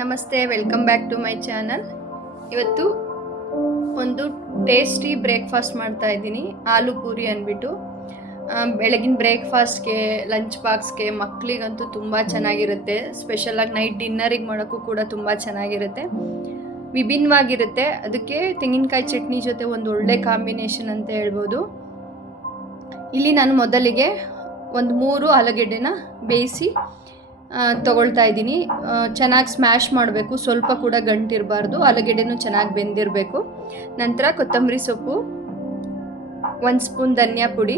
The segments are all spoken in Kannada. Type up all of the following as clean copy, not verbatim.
ನಮಸ್ತೆ, welcome back to my channel. ಇವತ್ತು ಒಂದು ಟೇಸ್ಟಿ ಬ್ರೇಕ್ಫಾಸ್ಟ್ ಮಾಡ್ತಾ ಇದ್ದೀನಿ. ಆಲೂ ಪೂರಿ ಅಂದ್ಬಿಟ್ಟು ಬೆಳಗಿನ ಬ್ರೇಕ್ಫಾಸ್ಟ್ಗೆ, ಲಂಚ್ ಬಾಕ್ಸ್ಗೆ ಮಕ್ಕಳಿಗಂತೂ ತುಂಬ ಚೆನ್ನಾಗಿರುತ್ತೆ. ಸ್ಪೆಷಲಾಗಿ ನೈಟ್ ಡಿನ್ನರಿಗೆ ಮಾಡೋಕ್ಕೂ ಕೂಡ ತುಂಬ ಚೆನ್ನಾಗಿರುತ್ತೆ, ವಿಭಿನ್ನವಾಗಿರುತ್ತೆ. ಅದಕ್ಕೆ ತೆಂಗಿನಕಾಯಿ ಚಟ್ನಿ ಜೊತೆ ಒಂದು ಒಳ್ಳೆ ಕಾಂಬಿನೇಷನ್ ಅಂತ ಹೇಳ್ಬೋದು. ಇಲ್ಲಿ ನಾನು ಮೊದಲಿಗೆ ಒಂದು 3 ಆಲೂಗೆಡ್ಡೆನ ಬೇಯಿಸಿ ತೊಗೊಳ್ತಾ ಇದ್ದೀನಿ. ಚೆನ್ನಾಗಿ ಸ್ಮ್ಯಾಶ್ ಮಾಡಬೇಕು, ಸ್ವಲ್ಪ ಕೂಡ ಗಂಟಿರಬಾರ್ದು. ಆಲೂಗೆಡ್ಡೆನೂ ಚೆನ್ನಾಗಿ ಬೆಂದಿರಬೇಕು. ನಂತರ ಕೊತ್ತಂಬರಿ ಸೊಪ್ಪು, 1 ಸ್ಪೂನ್ ಧನಿಯಾ ಪುಡಿ,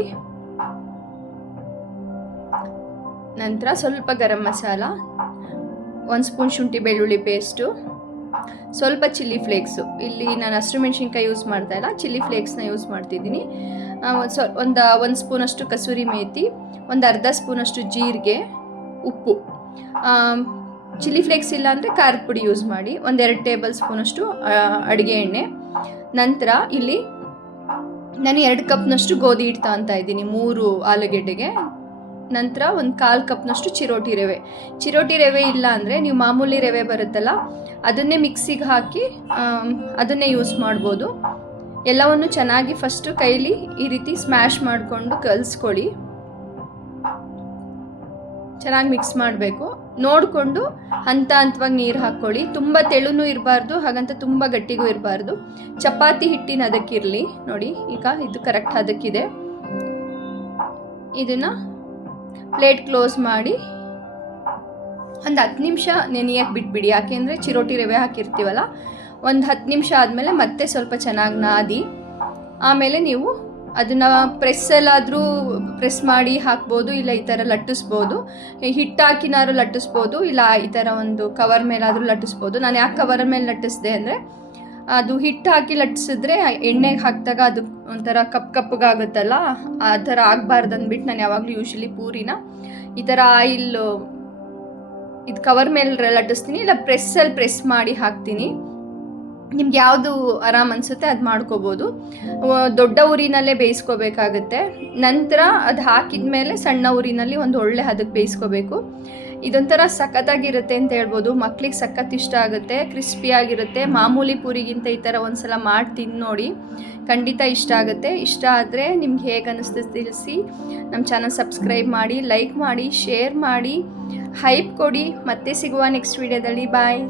ನಂತರ ಸ್ವಲ್ಪ ಗರಂ ಮಸಾಲ, 1 ಸ್ಪೂನ್ ಶುಂಠಿ ಬೆಳ್ಳುಳ್ಳಿ ಪೇಸ್ಟು, ಸ್ವಲ್ಪ ಚಿಲ್ಲಿ ಫ್ಲೇಕ್ಸು. ಇಲ್ಲಿ ನಾನು ಹಸಿರು ಮೆಣಸಿನ್ಕಾಯಿ ಯೂಸ್ ಮಾಡ್ತಾ ಇಲ್ಲ, ಚಿಲ್ಲಿ ಫ್ಲೇಕ್ಸ್ನ ಯೂಸ್ ಮಾಡ್ತಿದ್ದೀನಿ. ಒಂದು ಸ್ಪೂನಷ್ಟು ಕಸೂರಿ ಮೇಥಿ, ಒಂದು ಅರ್ಧ ಸ್ಪೂನಷ್ಟು ಜೀರಿಗೆ, ಉಪ್ಪು. ಚಿಲ್ಲಿ ಫ್ಲೇಕ್ಸ್ ಇಲ್ಲ ಅಂದರೆ ಖಾರದ ಪುಡಿ ಯೂಸ್ ಮಾಡಿ. 1-2 ಟೇಬಲ್ ಸ್ಪೂನಷ್ಟು ಅಡುಗೆ ಎಣ್ಣೆ. ನಂತರ ಇಲ್ಲಿ ನಾನು 2 ಕಪ್ನಷ್ಟು ಗೋಧಿ ಹಿಟ್ಟು ತಗೊತಾ ಇದ್ದೀನಿ 3 ಆಲೂಗೆಡ್ಡೆಗೆ. ನಂತರ 1/4 ಕಪ್ನಷ್ಟು ಚಿರೋಟಿ ರವೆ ಇಲ್ಲ ಅಂದರೆ ನೀವು ಮಾಮೂಲಿ ರವೆ ಬರುತ್ತಲ್ಲ, ಅದನ್ನೇ ಮಿಕ್ಸಿಗೆ ಹಾಕಿ ಅದನ್ನೇ ಯೂಸ್ ಮಾಡ್ಬೋದು. ಎಲ್ಲವನ್ನು ಚೆನ್ನಾಗಿ ಫಸ್ಟು ಕೈಲಿ ಈ ರೀತಿ ಸ್ಮ್ಯಾಶ್ ಮಾಡಿಕೊಂಡು ಕಲಿಸ್ಕೊಳ್ಳಿ. ಚೆನ್ನಾಗಿ ಮಿಕ್ಸ್ ಮಾಡಬೇಕು. ನೋಡಿಕೊಂಡು ಹಂತವಾಗಿ ನೀರು ಹಾಕ್ಕೊಳ್ಳಿ. ತುಂಬ ತೆಳುನೂ ಇರಬಾರ್ದು, ಹಾಗಂತ ತುಂಬ ಗಟ್ಟಿಗೂ ಇರಬಾರ್ದು. ಚಪಾತಿ ಹಿಟ್ಟಿನ ಅದಕ್ಕಿರಲಿ. ನೋಡಿ, ಈಗ ಇದು ಕರೆಕ್ಟ್ ಅದಕ್ಕಿದೆ. ಇದನ್ನು ಪ್ಲೇಟ್ ಕ್ಲೋಸ್ ಮಾಡಿ ಒಂದು 10 ನಿಮಿಷ ನೆನೆಯಕ್ಕೆ ಬಿಟ್ಬಿಡಿ. ಯಾಕೆಂದರೆ ಚಿರೋಟಿ ರವೆ ಹಾಕಿರ್ತೀವಲ್ಲ, ಒಂದು 10 ನಿಮಿಷ ಆದಮೇಲೆ ಮತ್ತೆ ಸ್ವಲ್ಪ ಚೆನ್ನಾಗಿ ನಾದಿ ಆಮೇಲೆ ನೀವು ಅದನ್ನು ಪ್ರೆಸ್ಸಲ್ಲಾದರೂ ಪ್ರೆಸ್ ಮಾಡಿ ಹಾಕ್ಬೋದು, ಇಲ್ಲ ಈ ಥರ ಲಟ್ಟಿಸ್ಬೋದು. ಹಿಟ್ಟು ಹಾಕಿನಾರು ಲಟ್ಟಿಸ್ಬೋದು, ಇಲ್ಲ ಈ ಥರ ಒಂದು ಕವರ್ ಮೇಲಾದರೂ ಲಟ್ಟಿಸ್ಬೋದು. ನಾನು ಯಾಕೆ ಕವರ್ ಮೇಲೆ ಲಟ್ಟಿಸಿದೆ ಅಂದರೆ, ಅದು ಹಿಟ್ಟು ಹಾಕಿ ಲಟ್ಟಿಸಿದ್ರೆ ಎಣ್ಣೆಗೆ ಹಾಕಿದಾಗ ಅದು ಒಂಥರ ಕಪ್ಪಗಾಗುತ್ತಲ್ಲ, ಆ ಥರ ಆಗಬಾರ್ದು ಅಂದ್ಬಿಟ್ಟು ನಾನು ಯಾವಾಗಲೂ ಯೂಶ್ವಲಿ ಪೂರಿನ ಈ ಥರ ಇದು ಕವರ್ ಮೇಲೆ ಲಟ್ಟಿಸ್ತೀನಿ, ಇಲ್ಲ ಪ್ರೆಸ್ಸಲ್ಲಿ ಪ್ರೆಸ್ ಮಾಡಿ ಹಾಕ್ತೀನಿ. ನಿಮ್ಗೆ ಯಾವುದು ಆರಾಮ್ ಅನಿಸುತ್ತೆ ಅದು ಮಾಡ್ಕೋಬೋದು. ದೊಡ್ಡ ಉರಿನಲ್ಲೇ ಬೇಯಿಸ್ಕೋಬೇಕಾಗುತ್ತೆ. ನಂತರ ಅದು ಹಾಕಿದ ಮೇಲೆ ಸಣ್ಣ ಉರಿನಲ್ಲಿ ಒಂದು ಒಳ್ಳೆ ಹದಕ್ಕೆ ಬೇಯಿಸ್ಕೋಬೇಕು. ಇದೊಂಥರ ಸಖತ್ತಾಗಿರುತ್ತೆ ಅಂತ ಹೇಳ್ಬೋದು. ಮಕ್ಳಿಗೆ ಸಖತ್ ಇಷ್ಟ ಆಗುತ್ತೆ, ಕ್ರಿಸ್ಪಿಯಾಗಿರುತ್ತೆ. ಮಾಮೂಲಿ ಪೂರಿಗಿಂತ ಈ ಥರ ಒಂದು ಸಲ ಮಾಡಿ ತಿಂದು ನೋಡಿ, ಖಂಡಿತ ಇಷ್ಟ ಆಗುತ್ತೆ. ಇಷ್ಟ ಆದರೆ ನಿಮ್ಗೆ ಹೇಗೆ ಅನ್ನಿಸ್ತು ತಿಳಿಸಿ. ನಮ್ಮ ಚಾನಲ್ ಸಬ್ಸ್ಕ್ರೈಬ್ ಮಾಡಿ, ಲೈಕ್ ಮಾಡಿ, ಶೇರ್ ಮಾಡಿ, ಹೈಪ್ ಕೊಡಿ. ಮತ್ತೆ ಸಿಗುವ ನೆಕ್ಸ್ಟ್ ವಿಡಿಯೋದಲ್ಲಿ. ಬಾಯ್.